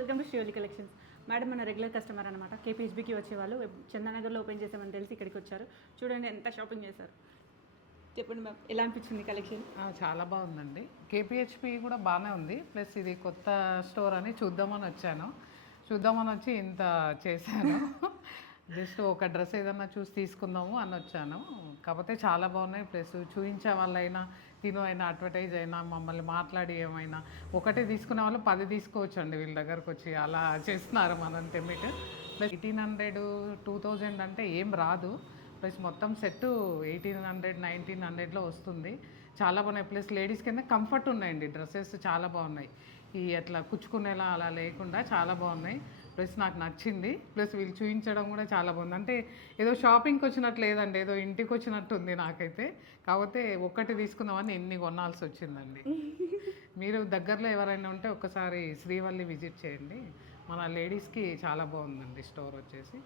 Welcome to Srivalli collections. Madam మన regular customer అనమాట. కేపీహెచ్బికి వచ్చేవాళ్ళు చందానగర్లో ఓపెన్ చేసామని తెలిసి ఇక్కడికి వచ్చారు. చూడండి ఎంత షాపింగ్ చేశారు. చెప్పండి మ్యామ్, ఎలా అనిపించింది కలెక్షన్? చాలా బాగుందండి. కేపీహెచ్పి కూడా బాగానే ఉంది. ప్లస్ ఇది కొత్త స్టోర్ అని చూద్దామని వచ్చి ఇంత చేశాను. జస్ట్ ఒక డ్రెస్ ఏదన్నా చూసి తీసుకుందాము అని వచ్చాను. కాకపోతే చాలా బాగున్నాయి. ప్లస్ చూపించే వాళ్ళైనా అయినా అడ్వర్టైజ్ అయినా మమ్మల్ని మాట్లాడి ఏమైనా ఒకటే తీసుకునే వాళ్ళు 10 తీసుకోవచ్చు అండి వీళ్ళ దగ్గరకు వచ్చి. అలా చేస్తున్నారు మనం టెమిట్. ప్లస్ 1800 2000 అంటే ఏం రాదు. ప్లస్ మొత్తం సెట్ 1800 1900లో వస్తుంది. చాలా బాగున్నాయి. ప్లస్ లేడీస్ కింద కంఫర్ట్ ఉన్నాయండి. డ్రెస్సెస్ చాలా బాగున్నాయి. ఈ అట్లా కుచ్చుకునేలా అలా లేకుండా చాలా బాగున్నాయి. ప్లస్ నాకు నచ్చింది. ప్లస్ వీళ్ళు చూపించడం కూడా చాలా బాగుంది. అంటే ఏదో షాపింగ్కి వచ్చినట్టు లేదండి, ఏదో ఇంటికి వచ్చినట్టు ఉంది నాకైతే. కాకపోతే ఒక్కటి తీసుకుందామని ఎన్ని కొనాల్సి వచ్చిందండి. మీరు దగ్గరలో ఎవరైనా ఉంటే ఒక్కసారి శ్రీవల్లి విజిట్ చేయండి. మన లేడీస్కి చాలా బాగుందండి స్టోర్ వచ్చేసి.